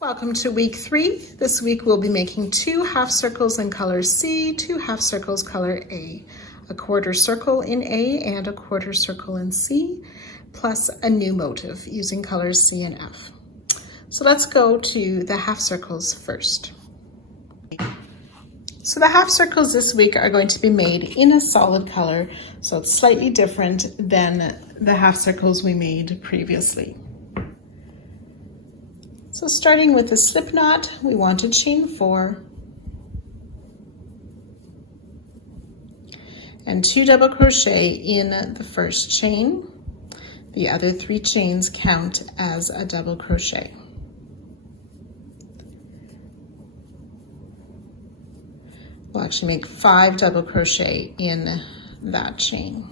Welcome to week 3. This week we'll be making 2 half circles in color C, 2 half circles color A, a quarter circle in A and a quarter circle in C, plus a new motif using colors C and F. So let's go to the half circles first. So the half circles this week are going to be made in a solid color, so it's slightly different than the half circles we made previously. So starting with the slip knot, we want to chain 4 and 2 double crochet in the first chain. The other 3 chains count as a double crochet. We'll actually make 5 double crochet in that chain.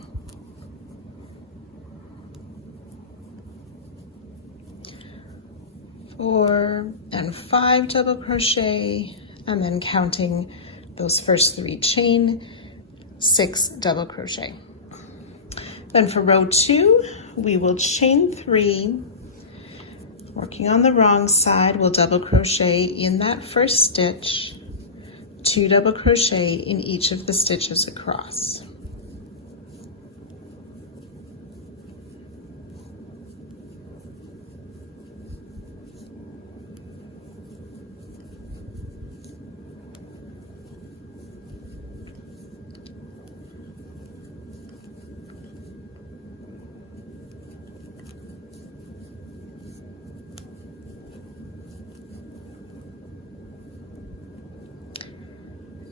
4 and 5 double crochet, and then counting those first 3 chain, 6 double crochet. Then for row 2, we will chain 3. Working on the wrong side, we'll double crochet in that first stitch, 2 double crochet in each of the stitches across.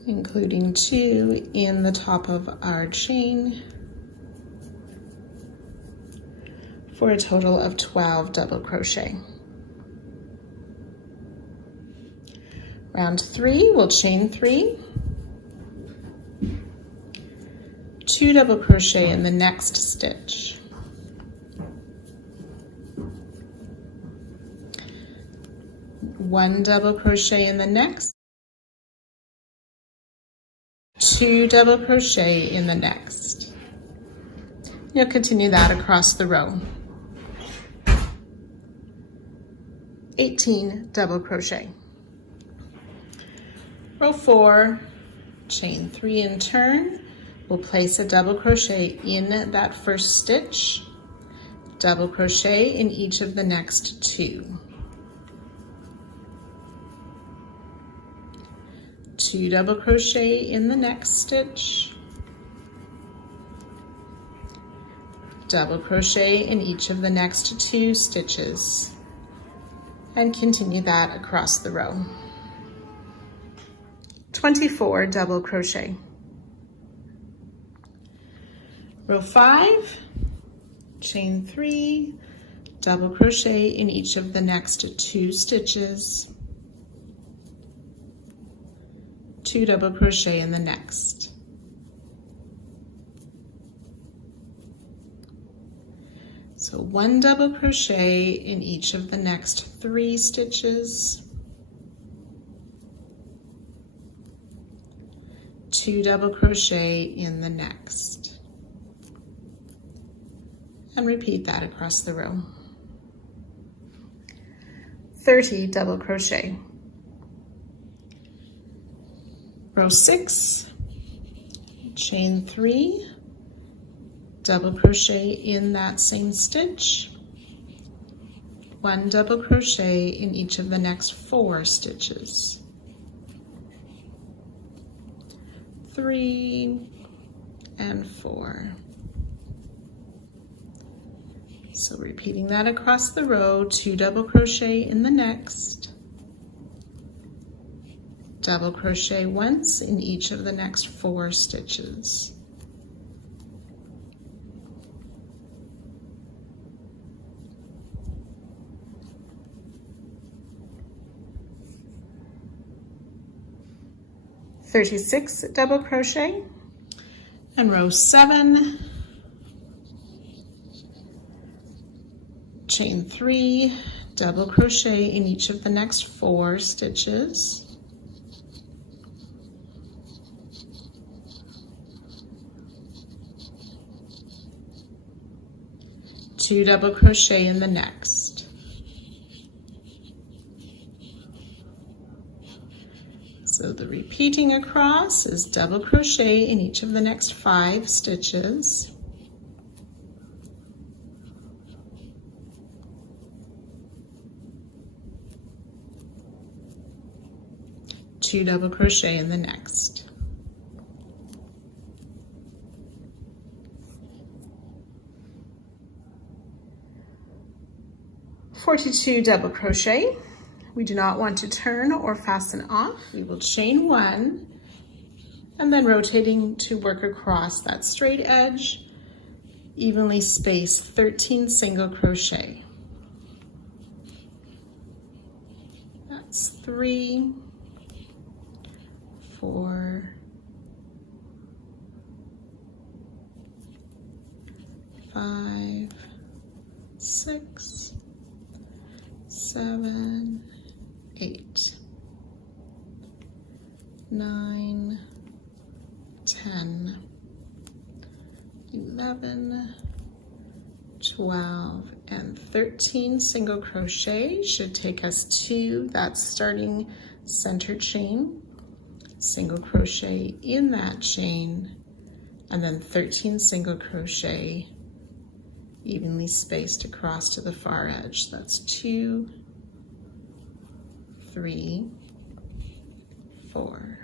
Including 2 in the top of our chain for a total of 12 double crochet. Round 3, we'll chain 3, 2 double crochet in the next stitch, one double crochet in the next, 2 double crochet in the next. You'll continue that across the row. 18 double crochet. Row 4, chain 3 and turn. We'll place a double crochet in that first stitch, double crochet in each of the next 2. 2 double crochet in the next stitch, double crochet in each of the next 2 stitches, and continue that across the row. 24 double crochet. Row 5, chain 3, double crochet in each of the next 2 stitches, 2 double crochet in the next. So 1 double crochet in each of the next 3 stitches, 2 double crochet in the next, and repeat that across the row. 30 double crochet. Row 6, chain 3, double crochet in that same stitch, 1 double crochet in each of the next 4 stitches, 3 and 4. So repeating that across the row, 2 double crochet in the next, double crochet once in each of the next 4 stitches. (36) double crochet, and row 7, chain 3, double crochet in each of the next 4 stitches, 2 double crochet in the next, the repeating across is double crochet in each of the next 5 stitches. Two double crochet in the next. "42 double crochet. We do not want to turn or fasten off. We will chain 1 and then rotating to work across that straight edge, evenly space 13 single crochet. That's 3, 4, 5, 6, 7, 8, 9, 10, 11, 12, and 13 single crochet should take us to that starting center chain, single crochet in that chain, and then 13 single crochet evenly spaced across to the far edge. That's 2, 3, 4.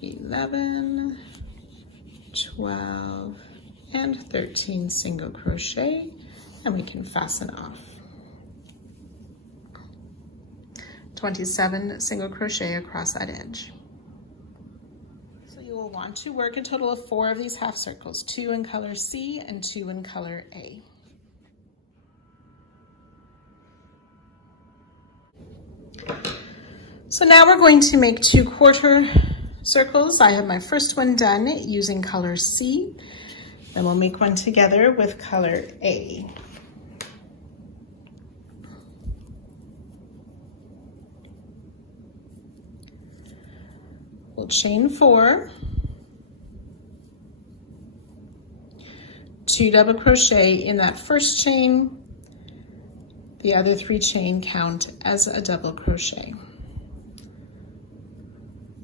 "11, 12, and 13 single crochet, and we can fasten off. 27 single crochet across that edge. So you will want to work a total of 4 of these half circles, 2 in color C and 2 in color A. So now we're going to make 2 quarter circles. I have my first one done using color C. Then we'll make one together with color A. We'll chain 4, 2 double crochet in that first chain. The other 3 chain count as a double crochet.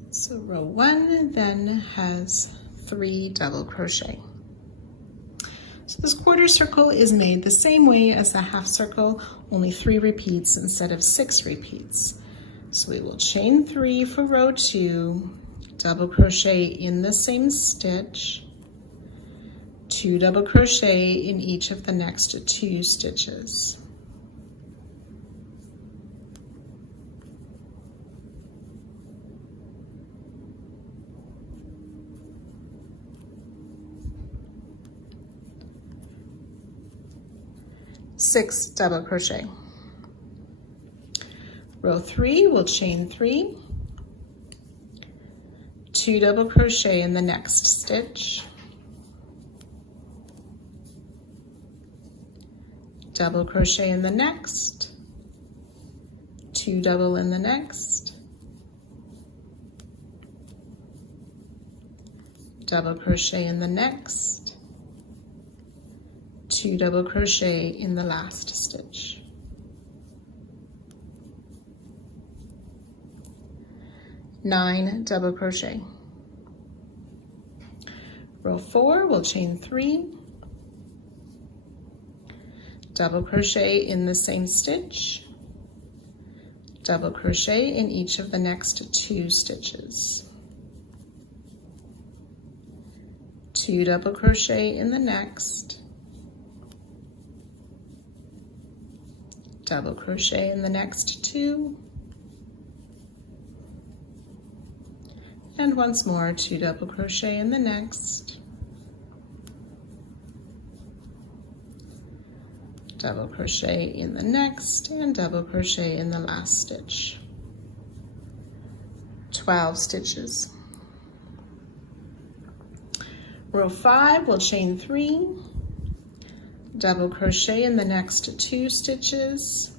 So row 1 then has 3 double crochet. So this quarter circle is made the same way as the half circle, only 3 repeats instead of 6 repeats. So we will chain 3 for row 2, double crochet in the same stitch, 2 double crochet in each of the next 2 stitches. Six double crochet. Row 3, we'll chain 3, 2 double crochet in the next stitch, double crochet in the next, 2 double in the next, double crochet in the next, 2 double crochet in the last stitch. Nine double crochet. Row 4, we'll chain 3, double crochet in the same stitch, double crochet in each of the next 2 stitches, 2 double crochet in the next, double crochet in the next 2, and once more 2 double crochet in the next, double crochet in the next, and double crochet in the last stitch. 12 stitches. Row 5, we'll chain 3, double crochet in the next 2 stitches,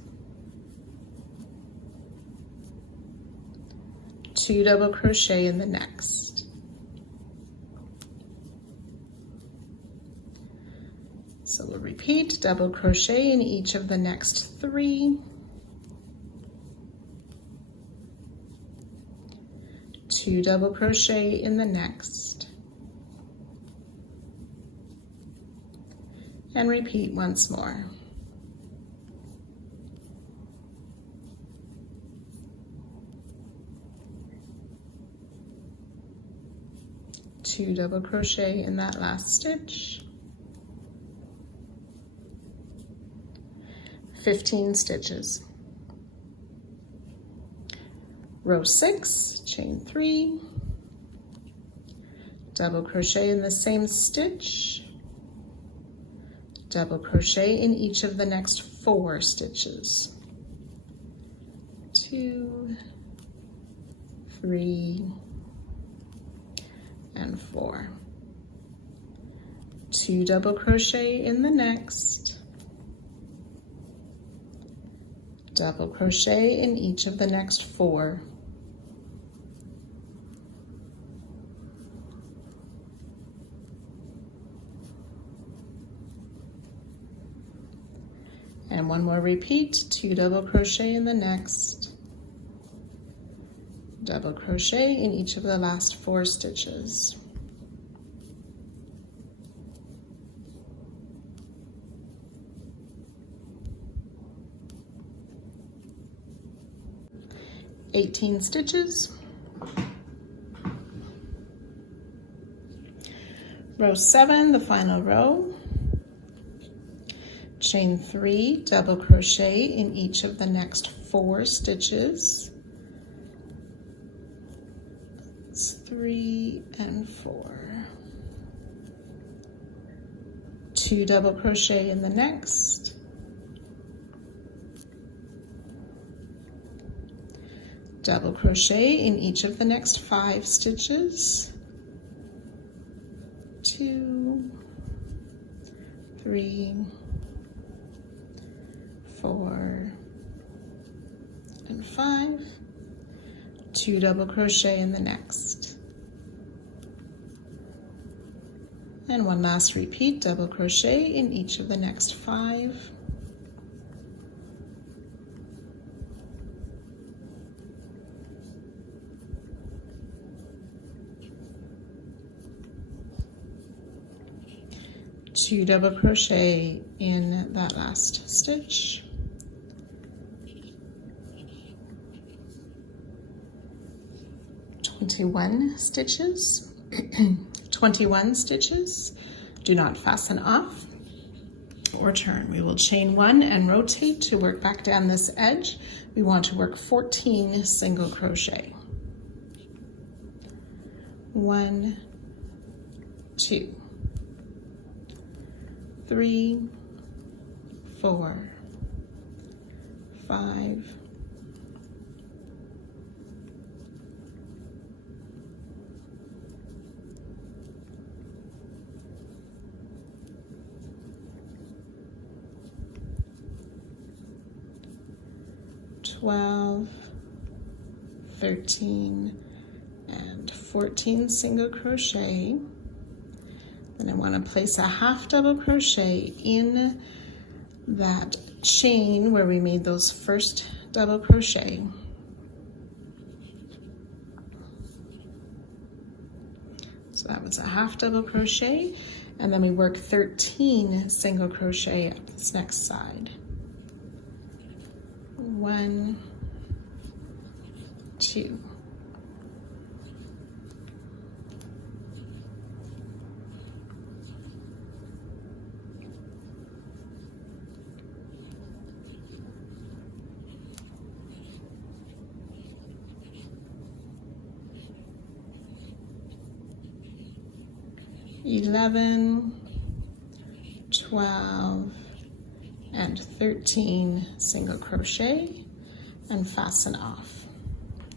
2 double crochet in the next. So we'll repeat double crochet in each of the next 3, 2 double crochet in the next, and repeat once more. Two double crochet in that last stitch. 15 stitches. Row 6, chain 3, double crochet in the same stitch, double crochet in each of the next 4 stitches. 2, 3, and 4. 2 double crochet in the next, double crochet in each of the next 4. And one more repeat, 2 double crochet in the next, double crochet in each of the last 4 stitches. (18 stitches). Row 7, the final row. Chain 3, double crochet in each of the next 4 stitches. It's 3 and 4. 2 double crochet in the next. Double crochet in each of the next 5 stitches. 2, 3, 4, and 5. 2 double crochet in the next. And one last repeat, double crochet in each of the next 5. Two double crochet in that last stitch. (21 stitches). 21 stitches. Do not fasten off or turn. We will chain 1 and rotate to work back down this edge. We want to work 14 single crochet. 1, 2, 3, 4, 5, 12, 13, and 14 single crochet. Then I want to place a half double crochet in that chain where we made those first double crochet. So that was a half double crochet, and then we work 13 single crochet up this next side. 1, 2, 11, 12, and 13 single crochet and fasten off.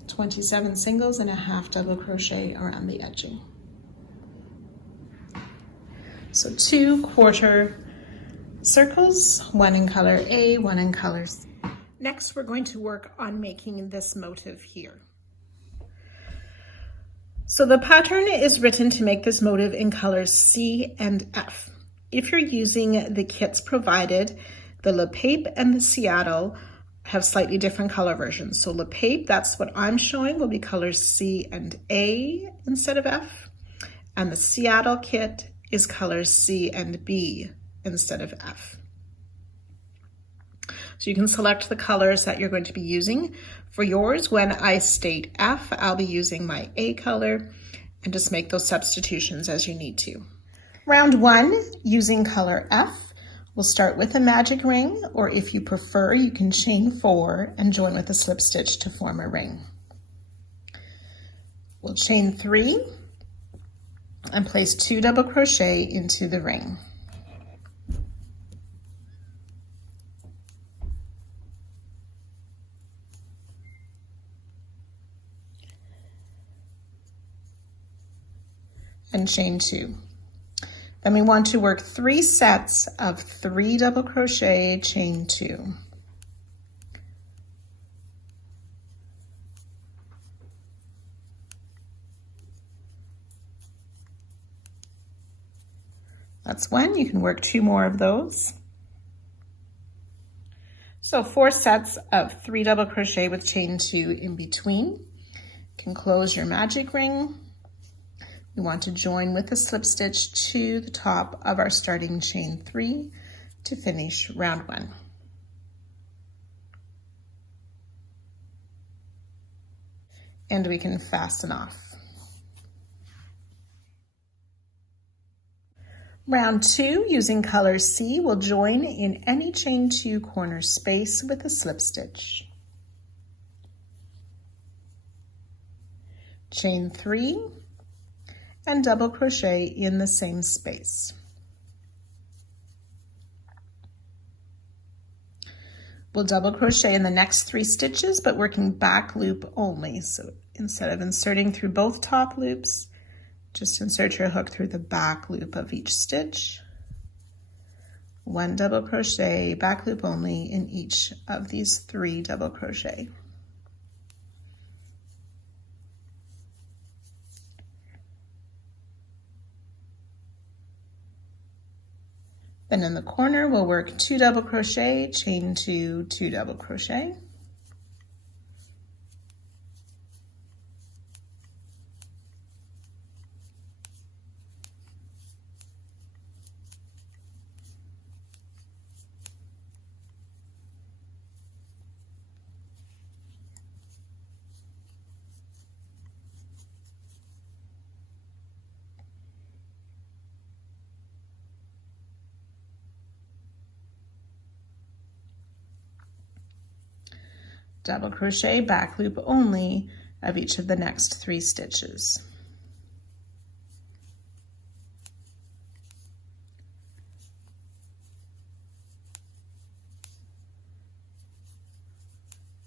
27 singles and a half double crochet around the edging. So 2 quarter circles, 1 in color A, 1 in color C. Next, we're going to work on making this motif here. So the pattern is written to make this motif in colors C and F. If you're using the kits provided, the Le Pape and the Seattle have slightly different color versions. So Le Pape, that's what I'm showing, will be colors C and A instead of F. And the Seattle kit is colors C and B instead of F. So you can select the colors that you're going to be using. For yours, when I state F, I'll be using my A color, and just make those substitutions as you need to. Round 1, using color F, we'll start with a magic ring, or if you prefer, you can chain 4 and join with a slip stitch to form a ring. We'll chain 3 and place 2 double crochet into the ring. And chain 2. Then we want to work 3 sets of 3 double crochet, chain 2. That's one. You can work 2 more of those. So 4 sets of 3 double crochet with chain 2 in between. You can close your magic ring. We want to join with a slip stitch to the top of our starting chain 3 to finish round 1. And we can fasten off. Round 2, using color C, we'll join in any chain 2 corner space with a slip stitch. Chain 3 and double crochet in the same space. We'll double crochet in the next 3 stitches, but working back loop only. So instead of inserting through both top loops, just insert your hook through the back loop of each stitch. 1 double crochet, back loop only in each of these 3 double crochet. Then in the corner, we'll work 2 double crochet, chain 2, 2 double crochet. Double crochet, back loop only of each of the next 3 stitches.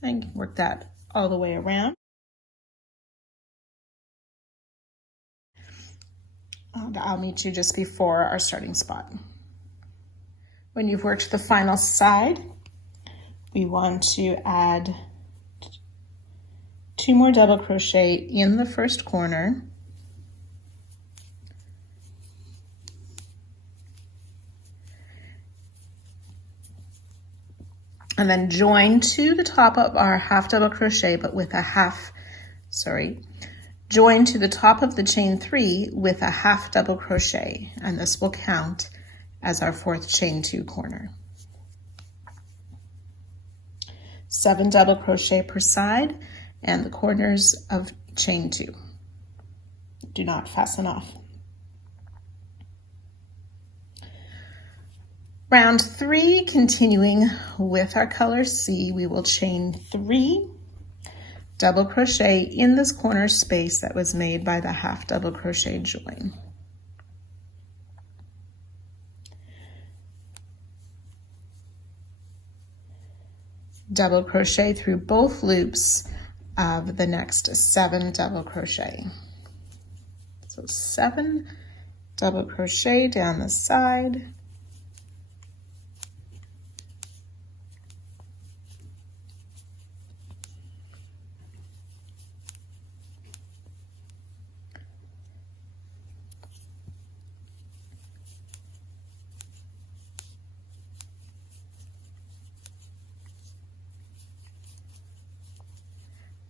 And work that all the way around. I'll meet you just before our starting spot. When you've worked the final side, we want to add 2 more double crochet in the first corner. And then join to the top of our half double crochet, but with a join to the top of the chain 3 with a half double crochet, and this will count as our 4th chain 2 corner. 7 double crochet per side and the corners of chain 2. Do not fasten off. Round 3, continuing with our color C, we will chain 3 double crochet in this corner space that was made by the half double crochet join. Double crochet through both loops of the next 7 double crochet. So 7 double crochet down the side.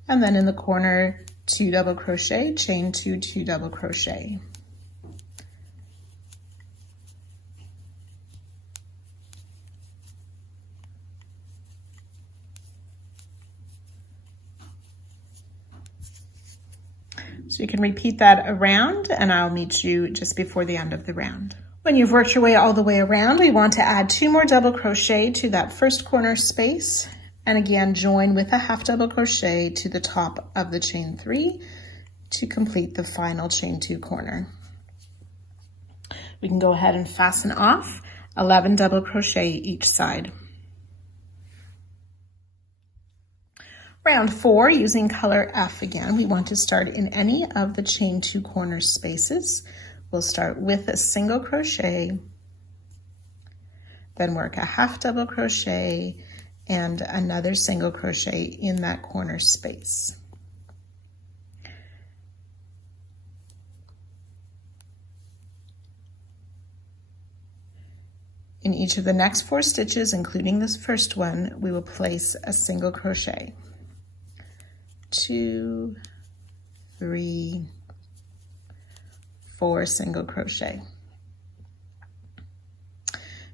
and then in the corner 2 double crochet, chain 2, 2 double crochet. So you can repeat that around, and I'll meet you just before the end of the round. When you've worked your way all the way around, we want to add 2 more double crochet to that first corner space, and again join with a half double crochet to the top of the chain 3 to complete the final chain 2 corner. We can go ahead and fasten off 11 double crochet each side. Round 4, using color F again, we want to start in any of the chain 2 corner spaces. We'll start with a single crochet, then work a half double crochet and another single crochet in that corner space. In each of the next 4 stitches, including this first one, we will place a single crochet. 2, 3, 4 single crochet.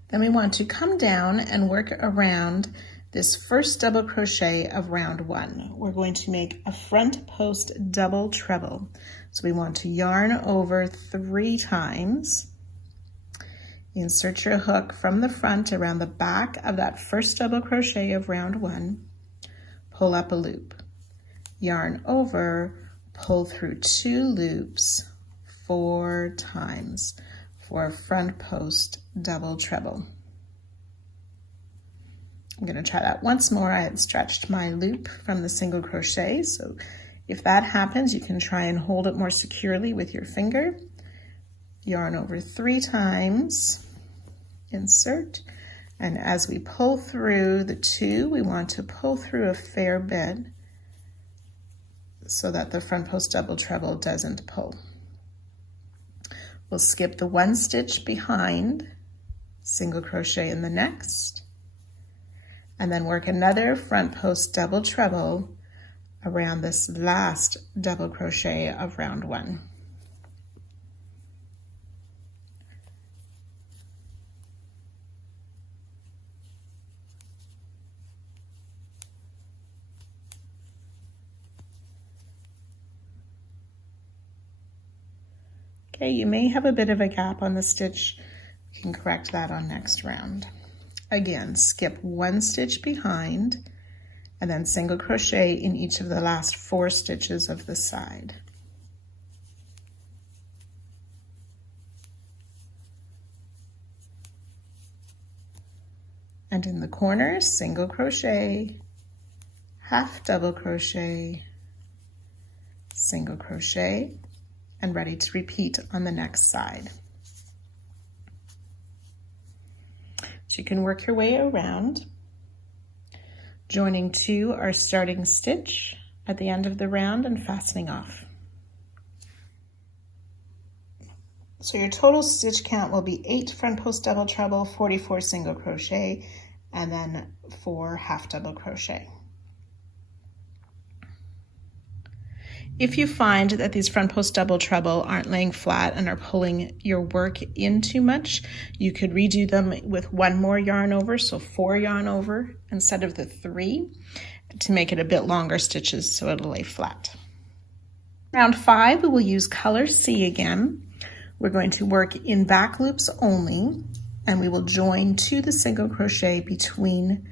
Then we want to come down and work around this first double crochet of round 1. We're going to make a front post double treble. So we want to yarn over 3 times, insert your hook from the front around the back of that first double crochet of round 1, pull up a loop, yarn over, pull through 2 loops 4 times for a front post double treble. I'm going to try that once more. I had stretched my loop from the single crochet, so if that happens, you can try and hold it more securely with your finger. Yarn over 3 times, insert, and as we pull through the 2, we want to pull through a fair bit so that the front post double treble doesn't pull. We'll skip the 1 stitch behind, single crochet in the next, and then work another front post double treble around this last double crochet of round 1. Okay, you may have a bit of a gap on the stitch. You can correct that on next round. Again, skip 1 stitch behind and then single crochet in each of the last 4 stitches of the side. And in the corner, single crochet, half double crochet, single crochet, and ready to repeat on the next side. So you can work your way around, joining 2 our starting stitch at the end of the round and fastening off. So your total stitch count will be 8 front post double treble, 44 single crochet, and then 4 half double crochet. If you find that these front post double treble aren't laying flat and are pulling your work in too much, you could redo them with 1 more yarn over, so 4 yarn over instead of the 3, to make it a bit longer stitches so it'll lay flat. Round 5, we will use color C again. We're going to work in back loops only, and we will join to the single crochet between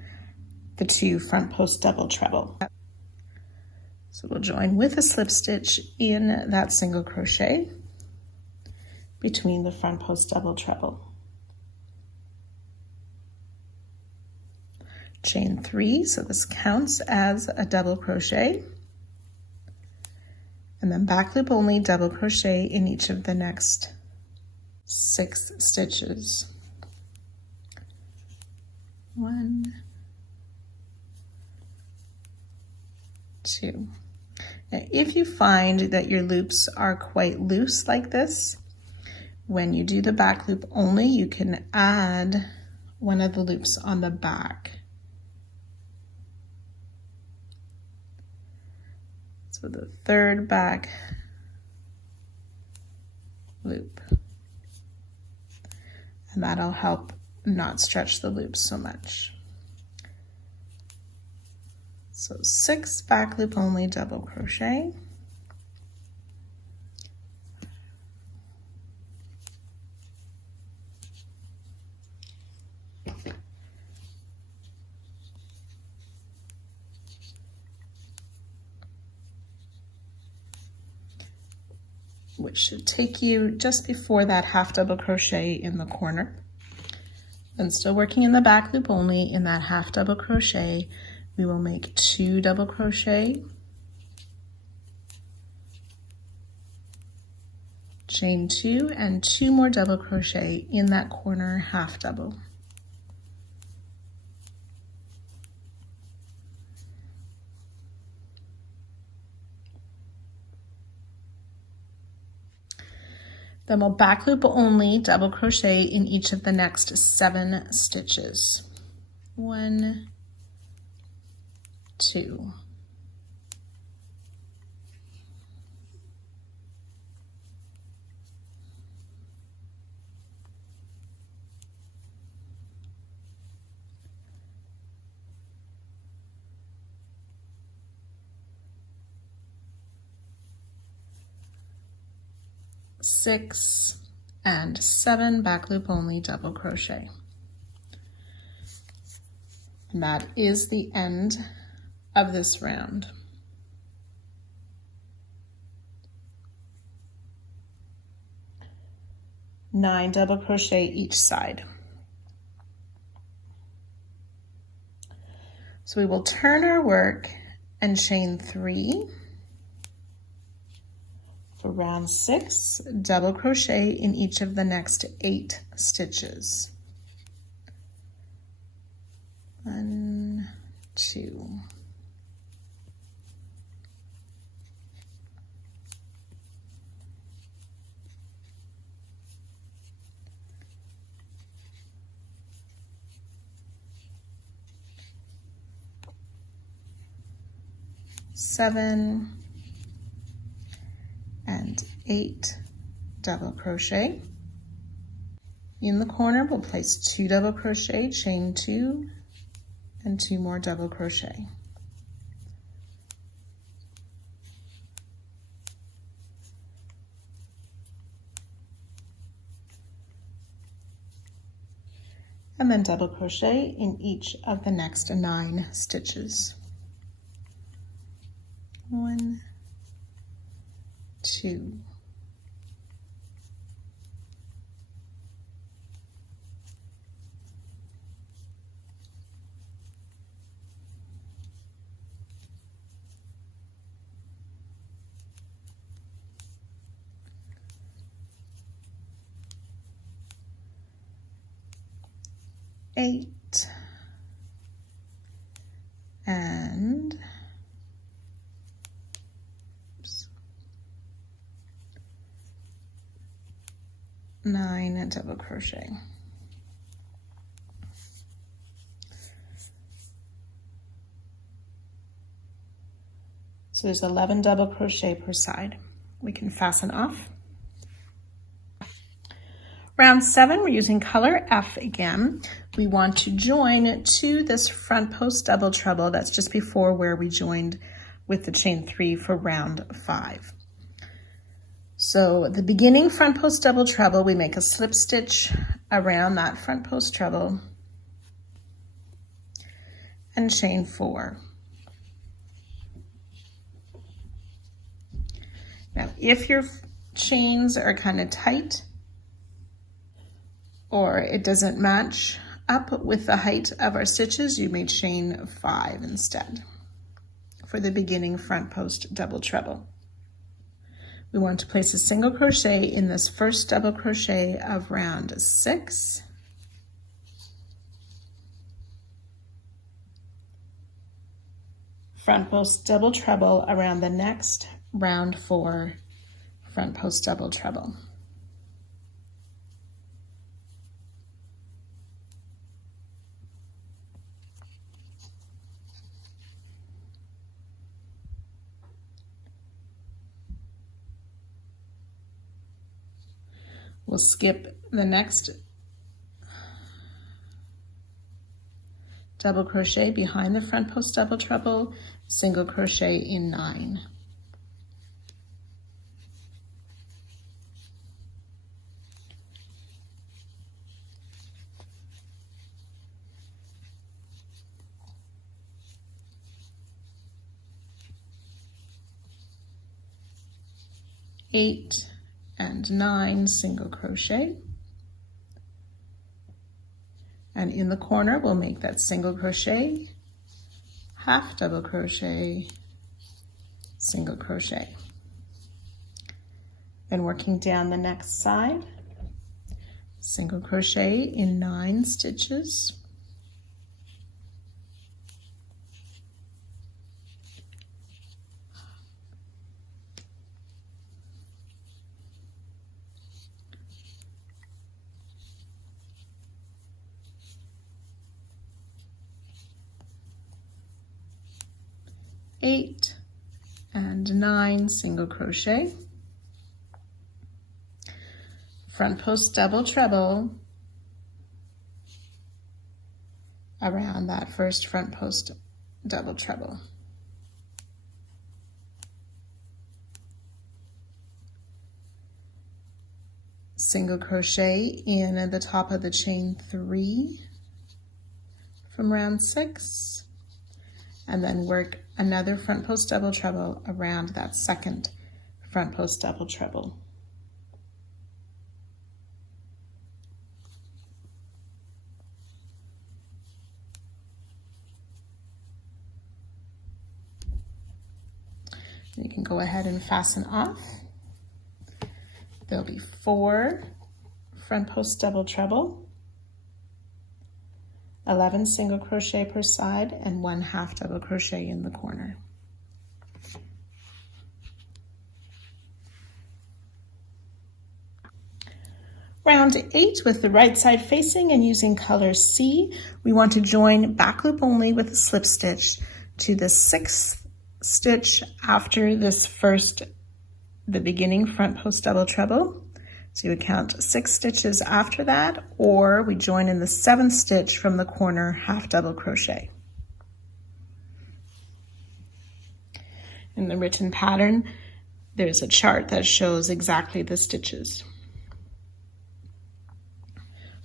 the 2 front post double treble. So we'll join with a slip stitch in that single crochet between the front post double treble. Chain 3, so this counts as a double crochet, and then back loop only, double crochet in each of the next 6 stitches. 1, 2. Now, if you find that your loops are quite loose like this, when you do the back loop only, you can add one of the loops on the back. So the third back loop, and that'll help not stretch the loops so much. So 6 back loop only double crochet, which should take you just before that half double crochet in the corner. And still working in the back loop only, in that half double crochet, we will make 2 double crochet, chain 2, and 2 more double crochet in that corner half double. Then we'll back loop only double crochet in each of the next 7 stitches. 1, 2, 6 and 7 back loop only double crochet. And that is the end of this round. Nine double crochet each side. So we will turn our work and chain 3. For round 6, double crochet in each of the next 8 stitches. 1, 2, 7 and 8 double crochet. In the corner, we'll place 2 double crochet, chain 2, and 2 more double crochet. And then double crochet in each of the next 9 stitches. 1, 2, 8 and 9 and double crochet. So there's 11 double crochet per side. We can fasten off. Round 7, we're using color F again. We want to join to this front post double treble that's just before where we joined with the chain 3 for round 5. So the beginning front post double treble, we make a slip stitch around that front post treble and chain 4. Now, if your chains are kind of tight or it doesn't match up with the height of our stitches, you may chain 5 instead for the beginning front post double treble. We want to place a single crochet in this first double crochet of round 6. Front post double treble around the next round 4 front post double treble. We'll skip the next double crochet behind the front post double treble, single crochet in 9. Eight and 9 single crochet, and in the corner we'll make that single crochet, half double crochet, single crochet. Then working down the next side, single crochet in 9 stitches, eight and 9 single crochet, front post double treble around that first front post double treble. Single crochet in the top of the chain 3 from round 6, and then work another front post double treble around that second front post double treble. You can go ahead and fasten off. There'll be 4 front post double treble, 11 single crochet per side, and 1 half double crochet in the corner. Round 8 with the right side facing and using color C, we want to join back loop only with a slip stitch to the 6th stitch after this the beginning front post double treble. So you would count 6 stitches after that, or we join in the 7th stitch from the corner half double crochet. In the written pattern, there's a chart that shows exactly the stitches.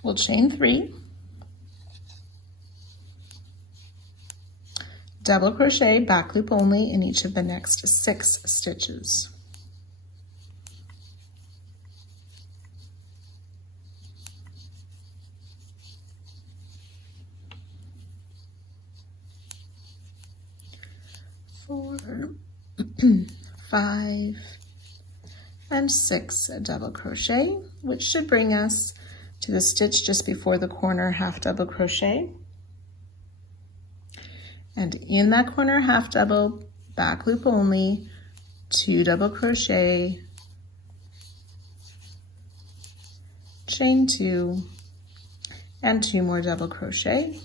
We'll chain 3, double crochet, back loop only in each of the next 6 stitches. Four, 5, and 6 double crochet, which should bring us to the stitch just before the corner half double crochet. And in that corner half double, back loop only, 2 double crochet, chain 2, and 2 more double crochet.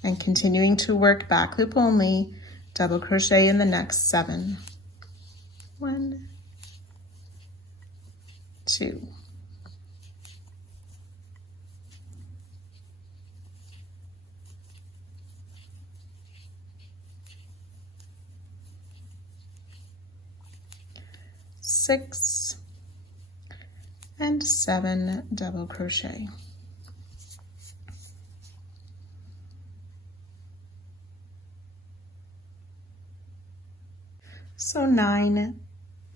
And continuing to work back loop only, double crochet in the next 7. 1, 2. Six and 7 double crochet. So 9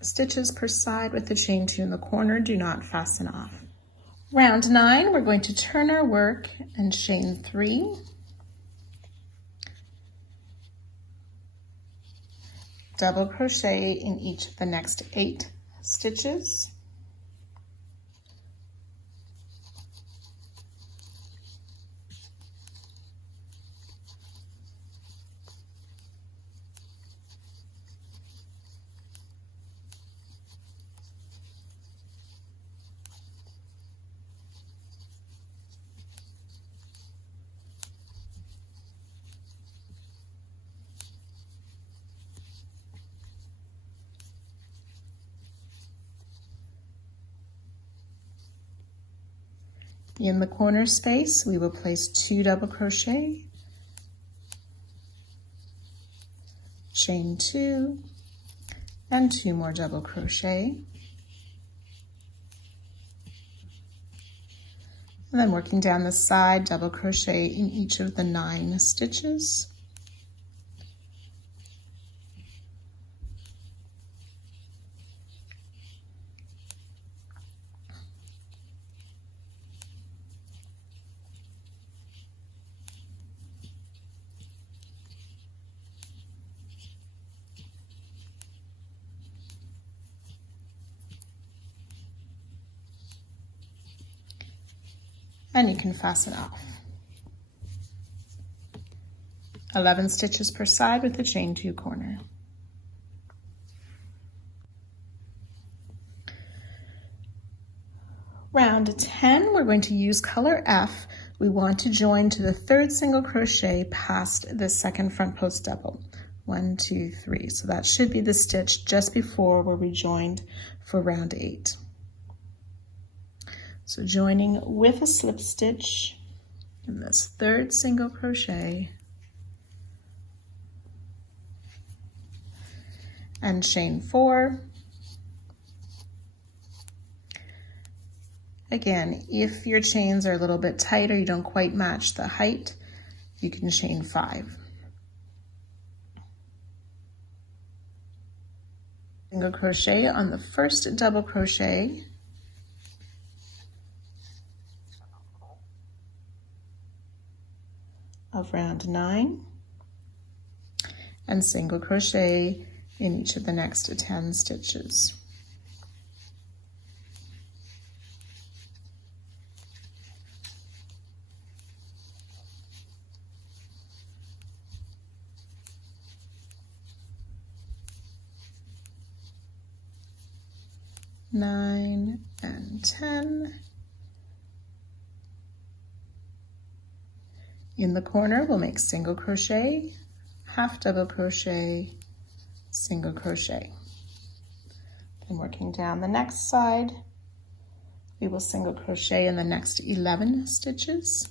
stitches per side with the chain 2 in the corner. Do not fasten off. Round 9, we're going to turn our work and chain 3, double crochet in each of the next 8 stitches, In the corner space, we will place 2 double crochet, chain 2, and 2 more double crochet. And then working down the side, double crochet in each of the 9 stitches. And you can fasten off. 11 stitches per side with the chain 2 corner. Round 10, we're going to use color F. We want to join to the 3rd single crochet past the 2nd front post double. 1, 2, 3. So that should be the stitch just before we're rejoined for round 8. So joining with a slip stitch in this 3rd single crochet and chain 4. Again, if your chains are a little bit tight or you don't quite match the height, you can chain 5. Single crochet on the 1st double crochet of round 9 and single crochet in each of the next 10 stitches. Nine and 10. In the corner, we'll make single crochet, half double crochet, single crochet. Then working down the next side, we will single crochet in the next 11 stitches.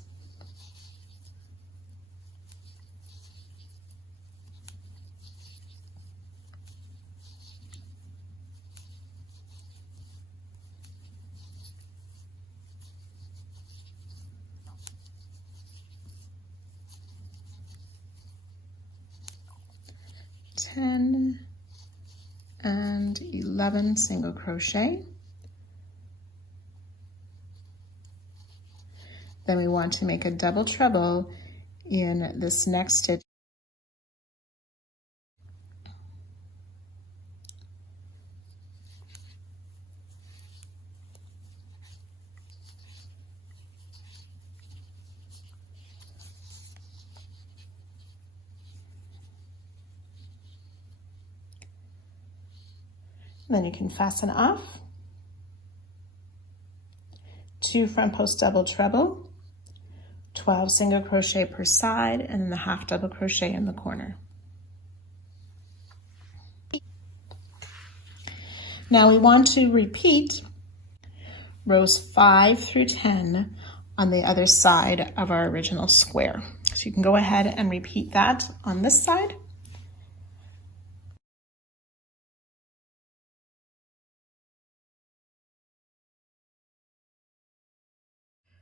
And 11 single crochet. Then we want to make a double treble in this next stitch. Then you can fasten off. 2 front post double treble, 12 single crochet per side, and then the half double crochet in the corner. Now we want to repeat rows 5 through 10 on the other side of our original square. So you can go ahead and repeat that on this side.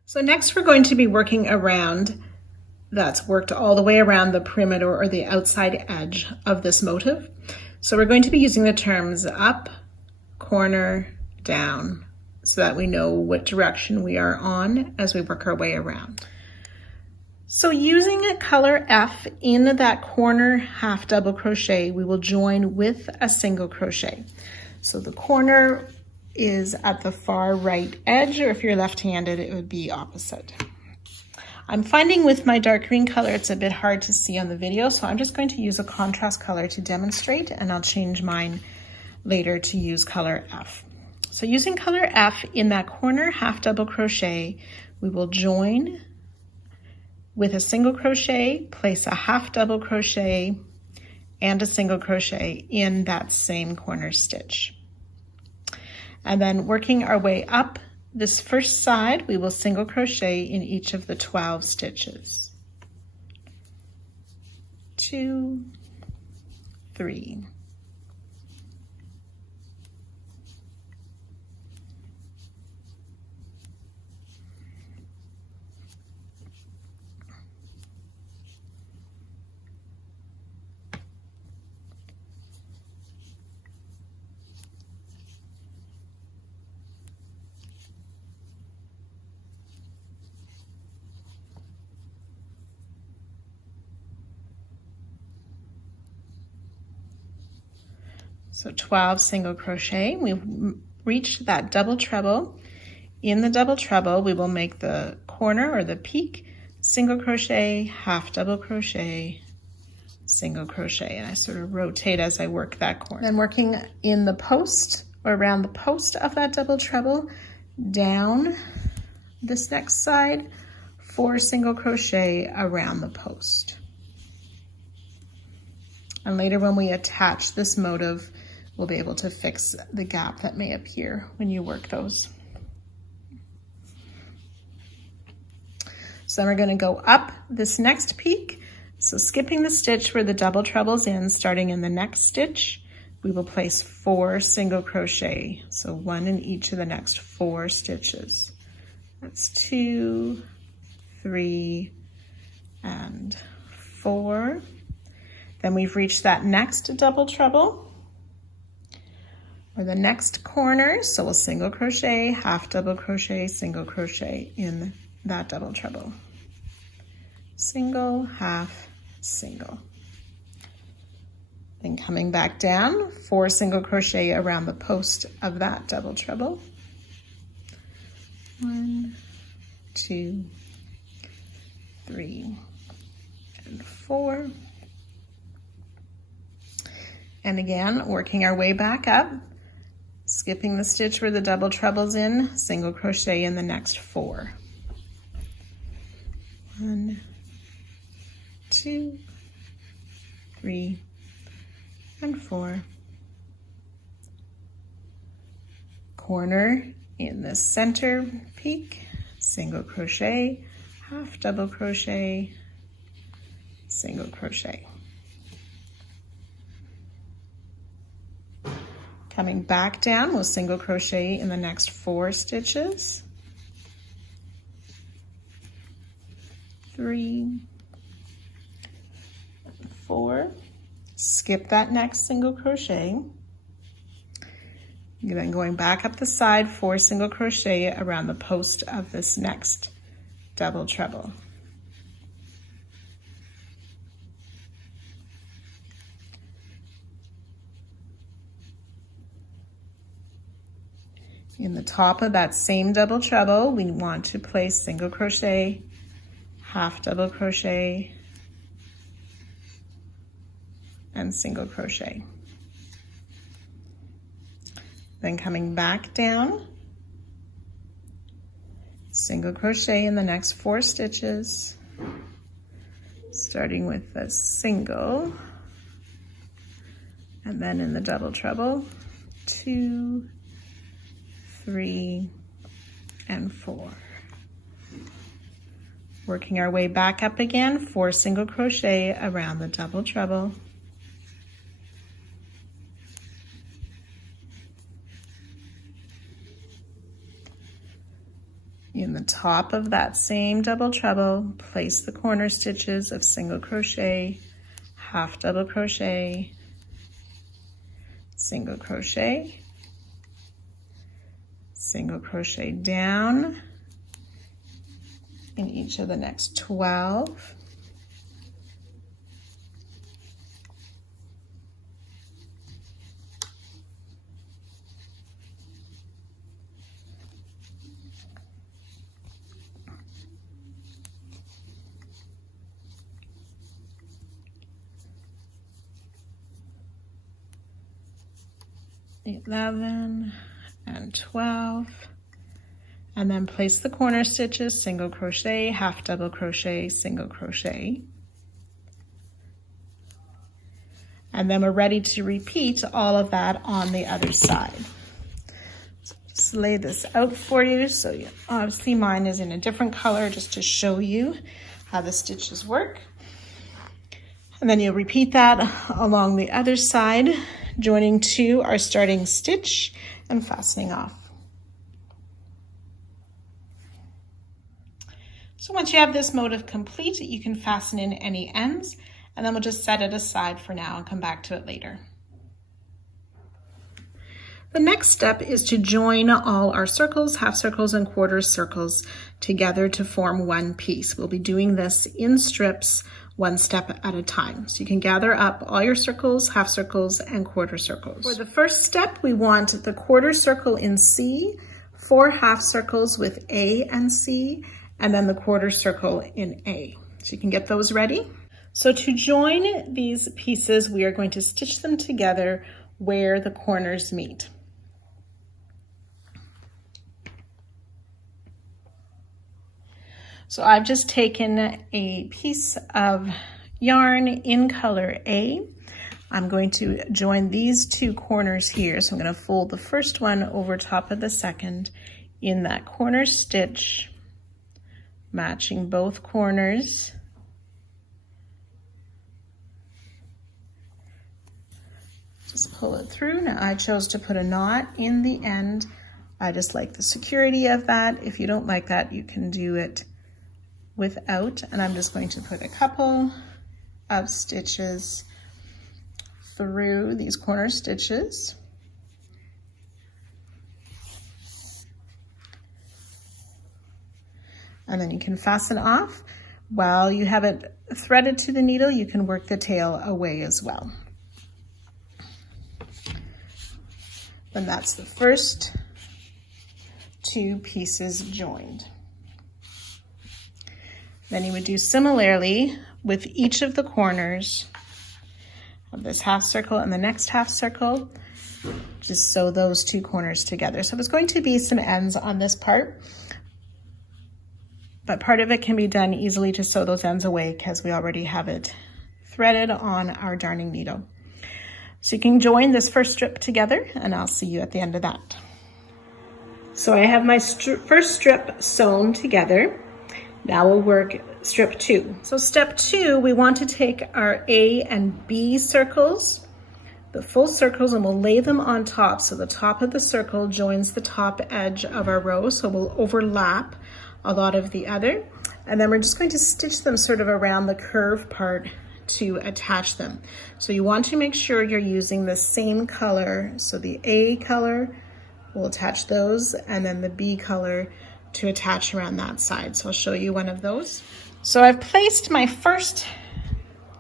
So next we're going to be working around, that's worked all the way around the perimeter or the outside edge of this motif. So we're going to be using the terms up, corner, down, so that we know what direction we are on as we work our way around. So using a color F in that corner half double crochet, we will join with a single crochet. So the corner is at the far right edge, or if you're left-handed, it would be opposite. I'm finding with my dark green color, it's a bit hard to see on the video, so I'm just going to use a contrast color to demonstrate, and I'll change mine later to use color F. So using color F in that corner half double crochet, we will join with a single crochet, place a half double crochet and a single crochet in that same corner stitch. And then working our way up this first side, we will single crochet in each of the 12 stitches. 2, 3. So 12 single crochet. We've reached that double treble. In the double treble, we will make the corner or the peak, single crochet, half double crochet, single crochet, and I sort of rotate as I work that corner. Then working in the post or around the post of that double treble, down this next side, 4 single crochet around the post. And later when we attach this motif, we'll be able to fix the gap that may appear when you work those. So then we're going to go up this next peak. So skipping the stitch where the double treble's in, starting in the next stitch, we will place 4 single crochet. So 1 in each of the next 4 stitches. That's 2, 3, and 4. Then we've reached that next double treble, or the next corner, so we'll single crochet, half double crochet, single crochet in that double treble. Single, half, single. Then coming back down, 4 single crochet around the post of that double treble. 1, 2, 3, and 4. And again, working our way back up, skipping the stitch where the double treble's in, single crochet in the next 4. 1, 2, 3, and 4. Corner in the center peak, single crochet, half double crochet, single crochet. Coming back down, we'll single crochet in the next 4 stitches. 3, 4. Skip that next single crochet. Then going back up the side, 4 single crochet around the post of this next double treble. In the top of that same double treble, we want to place single crochet, half double crochet, and single crochet. Then coming back down, single crochet in the next 4 stitches, starting with a single, and then in the double treble, 2, 3, and 4. Working our way back up again, 4 single crochet around the double treble. In the top of that same double treble, place the corner stitches of single crochet, half double crochet, single crochet, single crochet down in each of the next 12. $11 and 12, and then place the corner stitches, single crochet, half double crochet, single crochet, and then we're ready to repeat all of that on the other side. Just lay this out for you. So obviously mine is in a different color just to show you how the stitches work. And then you'll repeat that along the other side, joining to our starting stitch and fastening off. So once you have this motif complete, you can fasten in any ends, and then we'll just set it aside for now and come back to it later. The next step is to join all our circles, half circles, and quarter circles together to form one piece. We'll be doing this in strips, one step at a time. So you can gather up all your circles, half circles, and quarter circles. For the first step, we want the quarter circle in C, 4 half circles with A and C, and then the quarter circle in A. So you can get those ready. So to join these pieces, we are going to stitch them together where the corners meet. So I've just taken a piece of yarn in color A. I'm going to join these 2 corners here. So I'm going to fold the first one over top of the second in that corner stitch, matching both corners. Just pull it through. Now I chose to put a knot in the end. I just like the security of that. If you don't like that, you can do it without, and I'm just going to put a couple of stitches through these corner stitches. And then you can fasten off. While you have it threaded to the needle, you can work the tail away as well. And that's the first 2 pieces joined. Then you would do similarly with each of the corners of this half circle and the next half circle. Just sew those 2 corners together. So there's going to be some ends on this part, but part of it can be done easily to sew those ends away because we already have it threaded on our darning needle. So you can join this first strip together, and I'll see you at the end of that. So I have my first strip sewn together. Now we'll work strip 2. So step 2, we want to take our A and B circles, the full circles, and we'll lay them on top. So the top of the circle joins the top edge of our row, so we'll overlap a lot of the other. And then we're just going to stitch them sort of around the curve part to attach them. So you want to make sure you're using the same color. So the A color, we'll attach those, and then the B color to attach around that side. So I'll show you one of those. So I've placed my first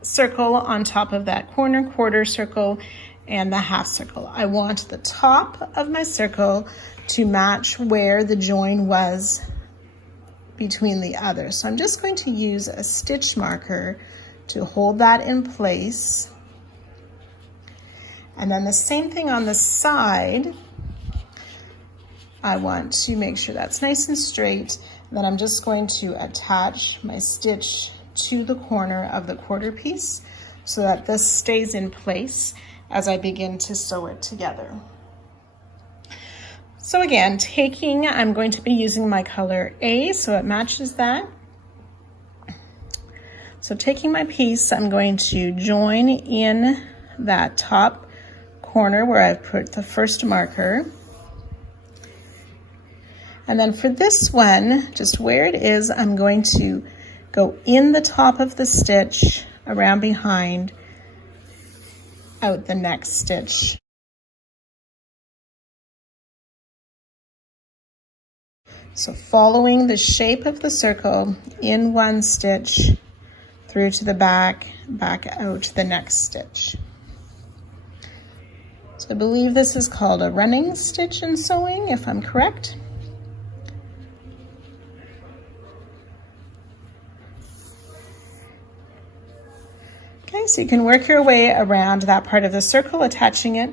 circle on top of that quarter circle and the half circle. I want the top of my circle to match where the join was between the others. So I'm just going to use a stitch marker to hold that in place. And then the same thing on the side. I want to make sure that's nice and straight. Then I'm just going to attach my stitch to the corner of the quarter piece so that this stays in place as I begin to sew it together. So again, I'm going to be using my color A so it matches that. So taking my piece, I'm going to join in that top corner where I've put the first marker. And then for this one, just where it is, I'm going to go in the top of the stitch, around behind, out the next stitch. So following the shape of the circle, in one stitch, through to the back, back out the next stitch. So I believe this is called a running stitch in sewing, if I'm correct. Okay, so you can work your way around that part of the circle, attaching it,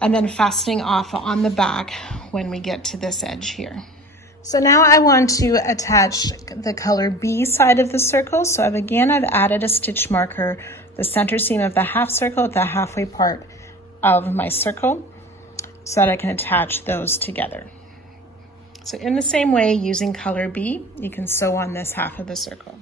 and then fastening off on the back when we get to this edge here. So now I want to attach the color B side of the circle. So I've added a stitch marker, the center seam of the half circle at the halfway part of my circle. so that I can attach those together. So in the same way, using color B, you can sew on this half of the circle.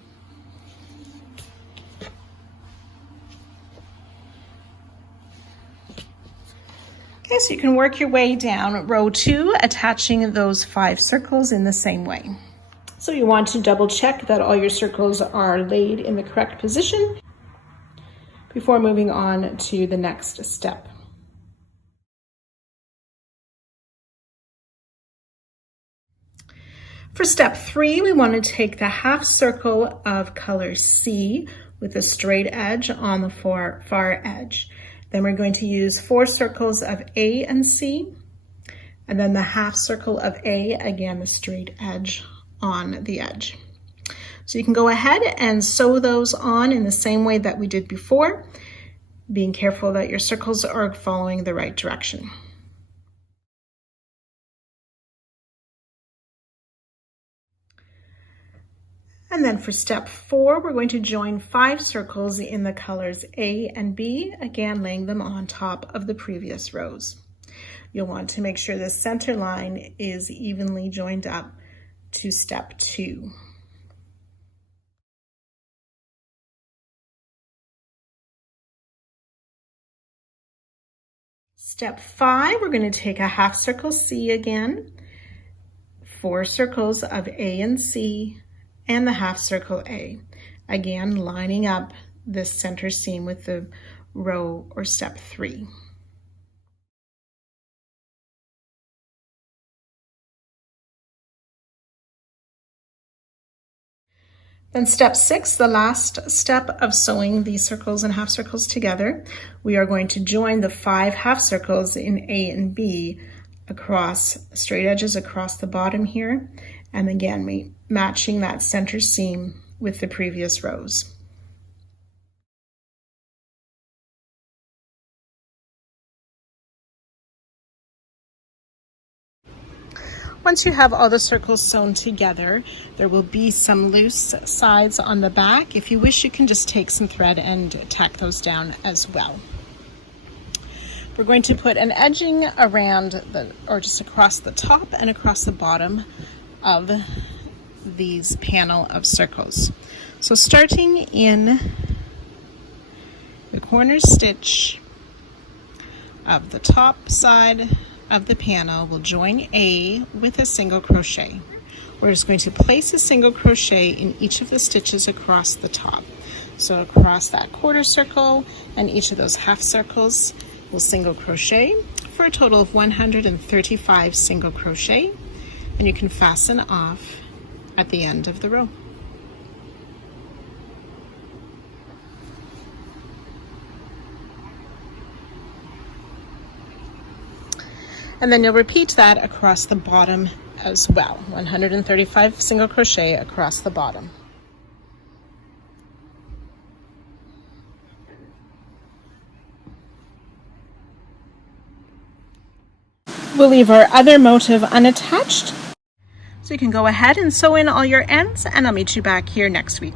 Okay, so you can work your way down row 2, attaching those 5 circles in the same way. So you want to double check that all your circles are laid in the correct position before moving on to the next step. For step 3, we want to take the half circle of color C with a straight edge on the far edge. Then we're going to use 4 circles of A and C, and then the half circle of A, again the straight edge on the edge. So you can go ahead and sew those on in the same way that we did before, being careful that your circles are following the right direction. And then for step 4, we're going to join 5 circles in the colors A and B, again laying them on top of the previous rows. You'll want to make sure the center line is evenly joined up to step 2. Step 5, we're going to take a half circle C again, 4 circles of A and C, and the half circle A, again lining up this center seam with the row or step 3. Then step 6, the last step of sewing these circles and half circles together, we are going to join the 5 half circles in A and B across straight edges across the bottom here, and again matching that center seam with the previous rows. Once you have all the circles sewn together, there will be some loose sides on the back. If you wish, you can just take some thread and tack those down as well. We're going to put an edging around or just across the top and across the bottom of these panel of circles. So starting in the corner stitch of the top side of the panel, we'll join A with a single crochet. We're just going to place a single crochet in each of the stitches across the top. So across that quarter circle and each of those half circles, we'll single crochet for a total of 135 single crochet, and you can fasten off at the end of the row. And then you'll repeat that across the bottom as well, 135 single crochet across the bottom. We'll leave our other motif unattached, so you can go ahead and sew in all your ends, and I'll meet you back here next week.